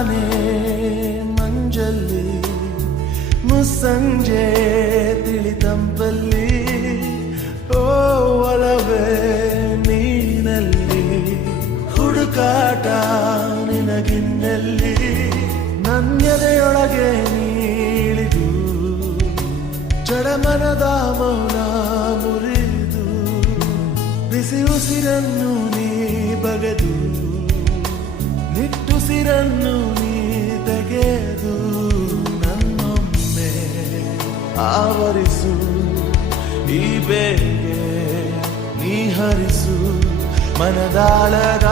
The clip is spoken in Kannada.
ತಾನೆ ಮಂಜಲ್ಲಿ ಮುಸ್ಸಂಜೆ ತಿಳಿತಂಪಲ್ಲಿ ಓ ಒಲವೇ ನೀನಲ್ಲಿ ಹುಡುಕಾಟ ನಿನಗಿನ್ನಲ್ಲಿ ನನ್ಯದೆಯೊಳಗೆ ನೀಳಿದು ಜಡಮನದ ಮೌನ ಮುರಿದು ಬಿಸಿ ಉಸಿರನ್ನು ನೀ ಬಗೆದು ನಿಟ್ಟುಸಿರನ್ನು ನೀ ತೆಗೆದು ನನ್ನೊಮ್ಮೆ ಆವರಿಸು ಈ ಬೇಗೆ ನೀ ಹರಿಸು ಮನದಾಳದ